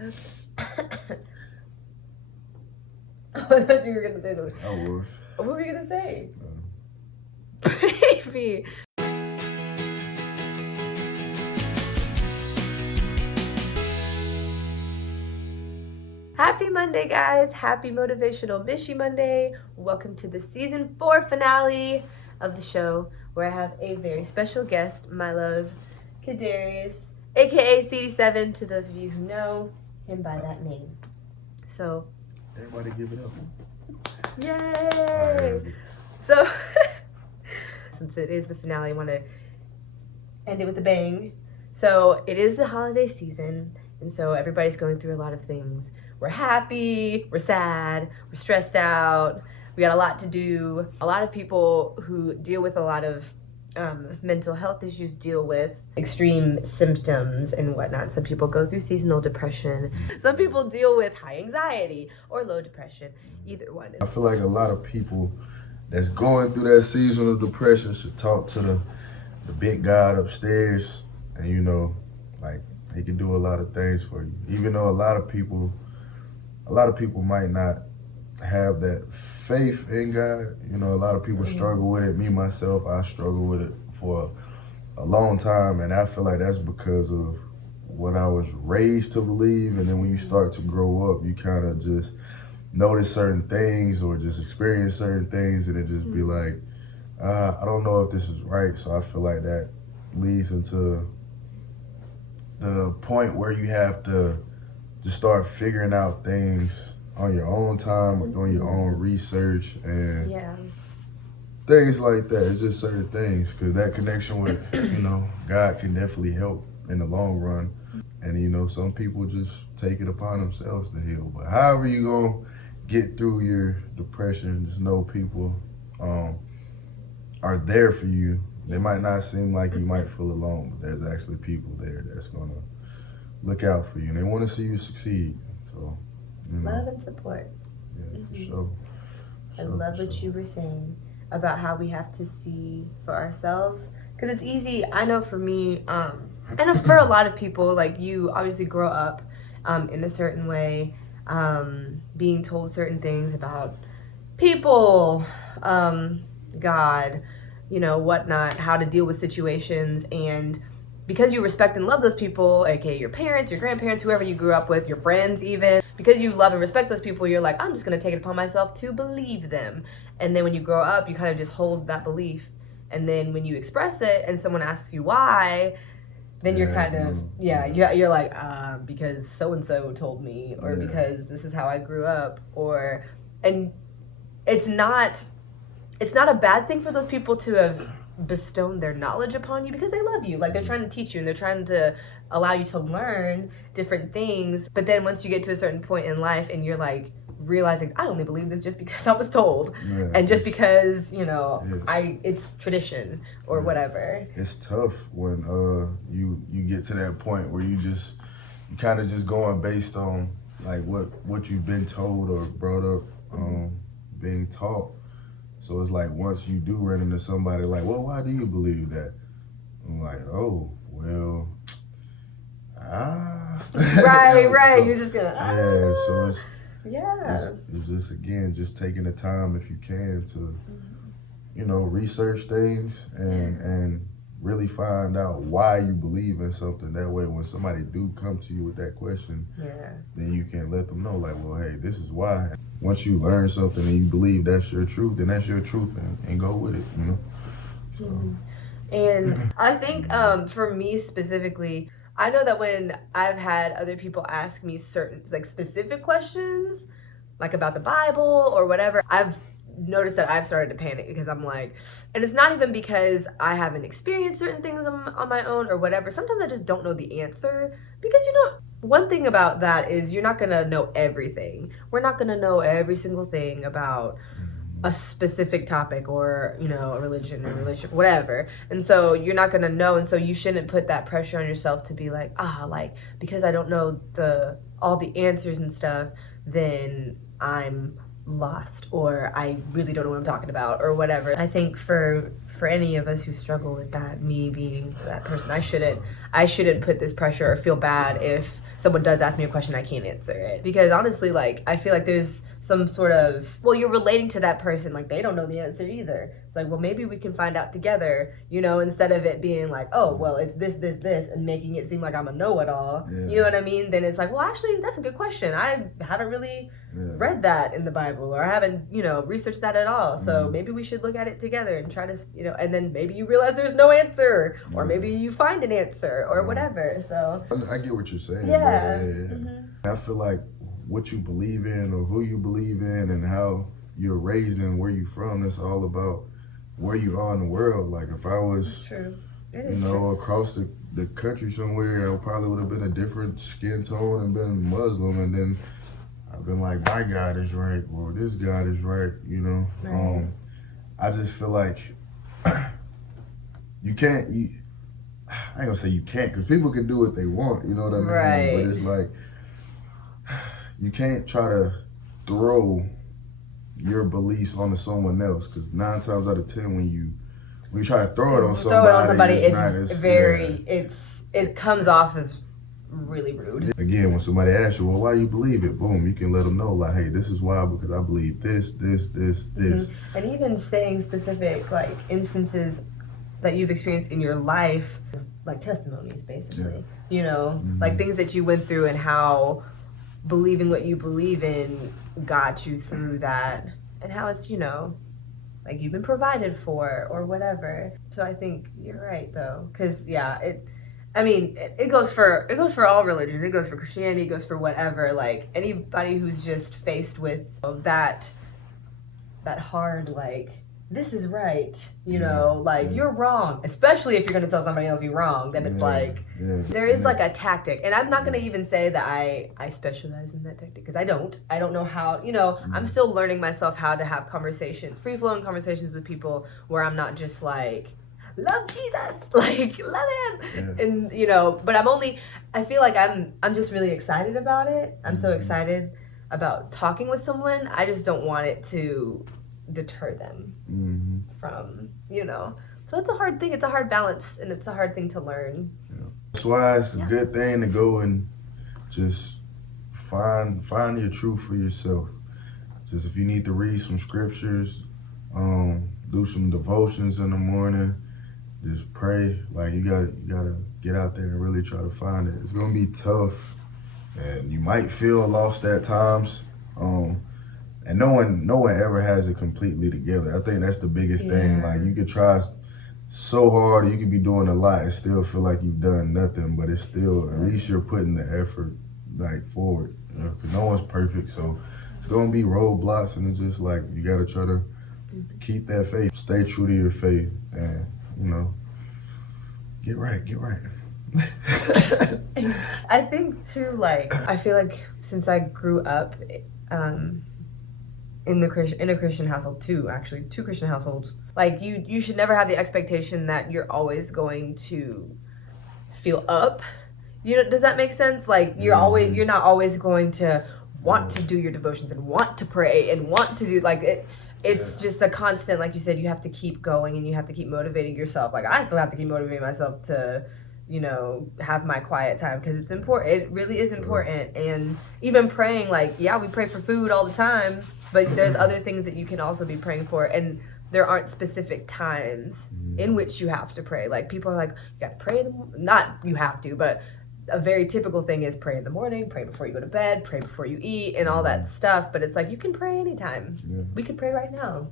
Okay. I thought you were gonna say something. I was. What were you gonna say? Baby. Happy Monday, guys. Happy Motivational Mishy Monday. Welcome to the season 4 finale of the show, where I have a very special guest, my love, Cadarius, aka CD7, to those of you who know him by that name. So, Everybody give it up. yay! So, since it is the finale, I want to end it with a bang. So, it is the holiday season, and so everybody's going through a lot of things. We're happy, we're sad, we're stressed out, we got a lot to do. A lot of people who deal with a lot of mental health issues deal with extreme symptoms and whatnot. Some people go through seasonal depression. Some people deal with high anxiety or low depression. Either one. I feel like a lot of people that's going through that seasonal depression should talk to the big God upstairs, and like he can do a lot of things for you. Even though a lot of people might not have that faith in God. A lot of people struggle with it. Me, myself, I struggle with it for a long time, and I feel like that's because of what I was raised to believe. And then when you start to grow up, you kind of just notice certain things or just experience certain things, and it just be like, I don't know if this is right. So I feel like that leads into the point where you have to just start figuring out things on your own time, or doing your own research and things like that. It's just certain things, because that connection with God can definitely help in the long run. And some people just take it upon themselves to heal. But however you gonna get through your depression, just know people are there for you. They might not seem like you might feel alone, but there's actually people there that's gonna look out for you, and they want to see you succeed. So, love and support. Yeah, for sure. I love what you were saying about how we have to see for ourselves, because it's easy. I know for me, and for a lot of people, like you obviously grow up in a certain way, being told certain things about people, God, whatnot, how to deal with situations. And because you respect and love those people, aka your parents, your grandparents, whoever you grew up with, your friends even, because you love and respect those people, you're like, I'm just going to take it upon myself to believe them. And then when you grow up, you kind of just hold that belief. And then when you express it and someone asks you why, then you're kind of, you're like, because so-and-so told me, or because this is how I grew up, and it's not a bad thing for those people to have bestowed their knowledge upon you, because they love you. Like, they're trying to teach you, and they're trying to allow you to learn different things. But then once you get to a certain point in life and you're like realizing, I only believe this just because I was told, and just because it's tradition or whatever. It's tough when you get to that point where you kind of just going based on like what you've been told or brought up, being taught. So it's like, once you do run into somebody like, well, why do you believe that? I'm like, oh, well, right. So, you're just gonna, so it's just, again, just taking the time, if you can, to, research things and really find out why you believe in something. That way, when somebody do come to you with that question, then you can let them know, like, well, hey, this is why. Once you learn something and you believe that's your truth, then that's your truth, and go with it, So. And I think for me specifically, I know that when I've had other people ask me certain, like, specific questions, like about the Bible or whatever, I've noticed that I've started to panic, because I'm like, and it's not even because I haven't experienced certain things on my own or whatever. Sometimes I just don't know the answer, because one thing about that is you're not gonna know everything. We're not gonna know every single thing about a specific topic, or a religion or relationship, whatever. And so you're not gonna know, and so you shouldn't put that pressure on yourself to be like, like, because I don't know all the answers and stuff, then I'm lost, or I really don't know what I'm talking about, or whatever. I think for any of us who struggle with that, me being that person, I shouldn't put this pressure or feel bad if someone does ask me a question, I can't answer it. Because honestly, like, I feel like there's some sort of, well, you're relating to that person, like they don't know the answer either. It's like, well, maybe we can find out together, you know, instead of it being like, oh, well, it's this, and making it seem like I'm a know-it-all. Yeah. You know what I mean? Then it's like, well, actually, that's a good question. I haven't really read that in the Bible, or I haven't, you know, researched that at all. So maybe we should look at it together and try to, you know, and then maybe you realize there's no answer, or maybe you find an answer, or whatever. So I get what you're saying. Yeah. Mm-hmm. I feel like what you believe in or who you believe in and how you're raised and where you're from, it's all about where you are in the world. Like if I was, across the country somewhere, I probably would have been a different skin tone and been Muslim, and then I've been like, my God is right, or this God is right, you know. Right. I just feel like you can't, I ain't gonna say you can't, because people can do what they want, you know what I mean? Right. But it's like, you can't try to throw your beliefs onto someone else, because 9 times out of 10, when you try to throw it on somebody, it comes off as really rude. Again, when somebody asks you, well, why you believe it? Boom, you can let them know, like, hey, this is why, because I believe this. And even saying specific, like, instances that you've experienced in your life, like testimonies, basically. You know, like things that you went through and how believing what you believe in got you through that, and how it's, you know, like you've been provided for or whatever. So I think you're right though, because it goes for all religion. It goes for Christianity, it goes for whatever. Like anybody who's just faced with that hard, like, this is right, you know, like you're wrong, especially if you're going to tell somebody else you're wrong, then it's like there is like a tactic. And I'm not going to even say that I specialize in that tactic, because I don't know how, you know. I'm still learning myself how to have free-flowing conversations with people where I'm not just like, love Jesus, like, love him, and you know, but I feel like I'm just really excited about it. I'm so excited about talking with someone. I just don't want it to deter them from, you know. So it's a hard thing. It's a hard balance, and it's a hard thing to learn. That's why it's a good thing to go and just find your truth for yourself. Just if you need to read some scriptures, do some devotions in the morning, just pray. Like you gotta get out there and really try to find it. It's gonna be tough, and you might feel lost at times. And no one ever has it completely together. I think that's the biggest thing. Like you could try so hard, you could be doing a lot and still feel like you've done nothing, but it's still, at least you're putting the effort like forward. You know, 'cause no one's perfect, so it's gonna be roadblocks, and it's just like you gotta try to keep that faith, stay true to your faith, and you know, get right. I think too, like, I feel like since I grew up in a Christian household too, actually 2 Christian households, like you should never have the expectation that you're always going to feel up. You know, does that make sense? Like you're not always going to want to do your devotions and want to pray and want to do, like, it's just a constant, like you said, you have to keep going and you have to keep motivating yourself. Like I still have to keep motivating myself to, you know, have my quiet time, because it's important. It really is important. And even praying, like, we pray for food all the time, but there's other things that you can also be praying for, and there aren't specific times in which you have to pray. Like people are like, you got to pray not you have to, but a very typical thing is pray in the morning, pray before you go to bed, pray before you eat, and all that stuff. But it's like, you can pray anytime. We could pray right now.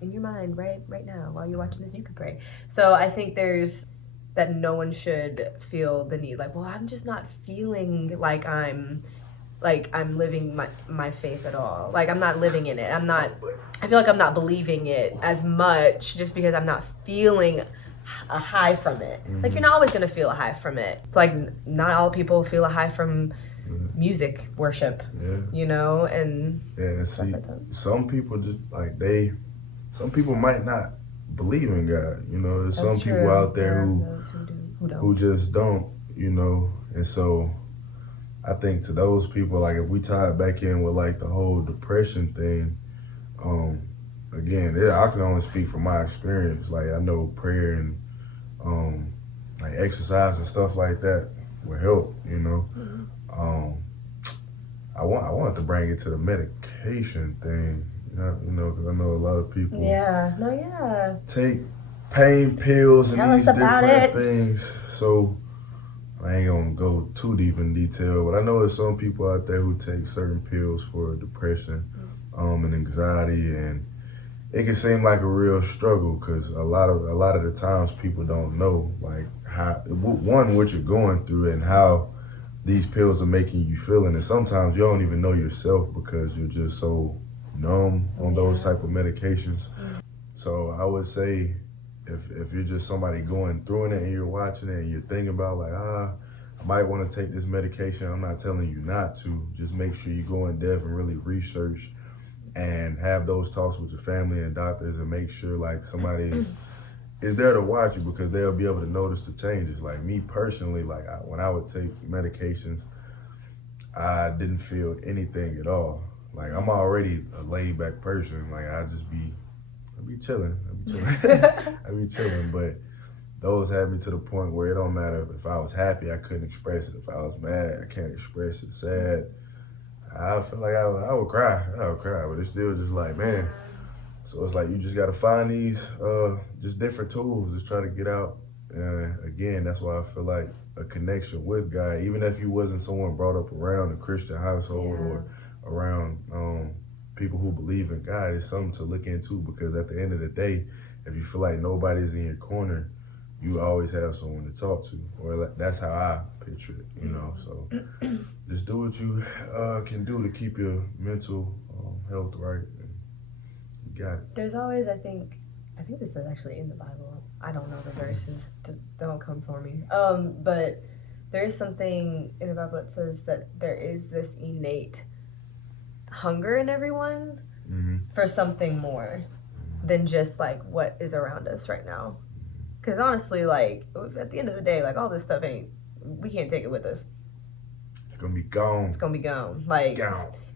In your mind, right now, while you're watching this, you could pray. So I think there's that no one should feel the need, like, well, I'm just not feeling like I'm living my faith at all. Like I'm not living in it. I feel like I'm not believing it as much just because I'm not feeling a high from it. Like you're not always gonna feel a high from it. It's like not all people feel a high from music worship, you know, and see, like some people just like some people might not believe in God, you know. There's some people out there who just don't, you know. And so I think to those people, like if we tie it back in with like the whole depression thing, again, I can only speak from my experience. Like I know prayer and like exercise and stuff like that will help, you know. I wanted to bring it to the medication thing. You know, because I know a lot of people. Yeah. No. Yeah. Take pain pills and Tell us these about different it. things. So I ain't gonna go too deep in detail, but I know there's some people out there who take certain pills for depression, and anxiety, and it can seem like a real struggle because a lot of the times people don't know like how what you're going through and how these pills are making you feel, and sometimes you don't even know yourself because you're just so numb on those type of medications. So I would say if you're just somebody going through it and you're watching it and you're thinking about like, I might want to take this medication, I'm not telling you not to. Just make sure you go in depth and really research and have those talks with your family and doctors and make sure like somebody is there to watch you because they'll be able to notice the changes. Like me personally, like when I would take medications, I didn't feel anything at all. Like I'm already a laid back person. Like I'd be chilling. I'd be chilling. But those had me to the point where it don't matter if I was happy, I couldn't express it. If I was mad, I can't express it. Sad, I feel like I would cry. But it's still just like, man. So it's like you just gotta find these just different tools, just try to get out. And again, that's why I feel like a connection with God, even if you wasn't someone brought up around a Christian household or around people who believe in God, it's something to look into because at the end of the day, if you feel like nobody's in your corner, you always have someone to talk to. Or that's how I picture it, you know. So just do what you can do to keep your mental health right. Got it. There's always, I think this is actually in the Bible. I don't know the verses. Don't come for me. But there is something in the Bible that says that there is this innate hunger in everyone for something more than just like what is around us right now. Because honestly, like at the end of the day, like all this stuff we can't take it with us. It's gonna be gone. It's gonna be gone. Like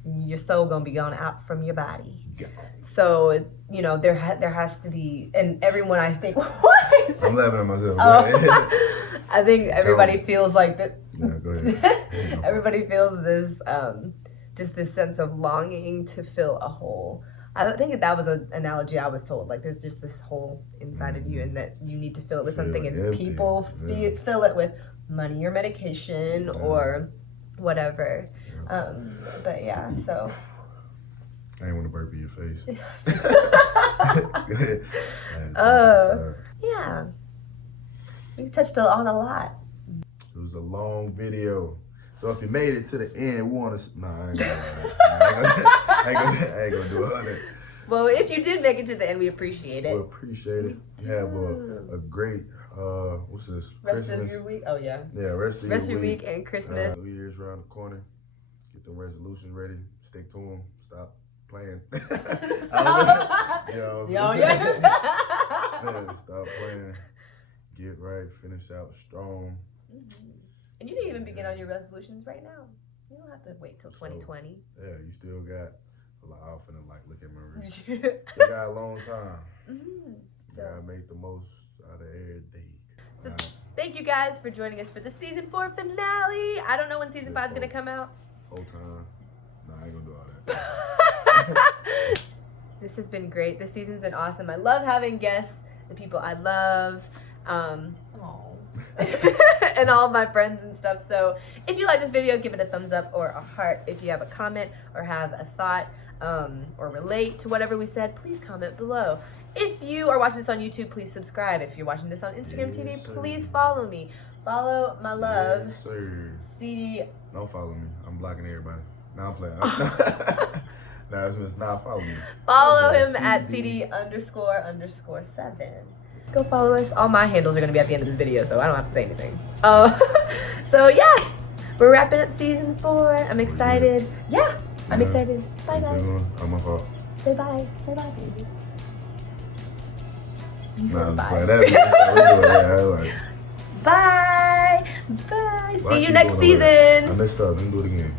your soul gonna be gone out from your body. Gone. So, you know, there has to be, and everyone, I think, what? I'm laughing at myself. I think everybody feels like that. Yeah, go ahead. Everybody feels this, just this sense of longing to fill a hole. I think that was an analogy I was told. Like, there's just this hole inside of you, and that you need to fill it with something, and empty. people fill it with money or medication or whatever. But yeah, so. I ain't want to burp in your face. Yeah. We touched on a lot. It was a long video. So if you made it to the end, we want to... Nah, I ain't gonna do all that. Well, if you did make it to the end, we appreciate it. We appreciate it. You have a great, what's this? Rest Christmas? of your week? Oh, yeah. Yeah, rest of your week and Christmas. New Year's around the corner. Get the resolutions ready. Stick to them. Stop playing. Stop playing. Get right. Finish out strong. And you can even begin on your resolutions right now. You don't have to wait till 2020. So, yeah, you still got. I'm finna look at my wrist. Still got a long time. You gotta make the most out of every day. So thank you guys for joining us for the season 4 finale. I don't know when season 5 is gonna come out. Whole time. Nah, I ain't gonna do all that. This has been great. This season's been awesome. I love having guests, the people I love, and all my friends and stuff. So if you like this video, give it a thumbs up or a heart. If you have a comment or have a thought or relate to whatever we said, please comment below. If you are watching this on YouTube, please subscribe. If you're watching this on Instagram TV, please follow me. Follow my love. Yes, sir. CD. Don't follow me. I'm blocking everybody. Now I'm playing. Nah, it's just not follow me. Follow him at CD__7. Go follow us. All my handles are going to be at the end of this video, so I don't have to say anything. So yeah, we're wrapping up season 4. I'm excited. Yeah, I'm excited. Bye, guys. Oh, my fault. Say bye. Say bye, baby. You Nah, said bye. Bye. Bye. Bye. See you next season. I messed up. Let me do it again.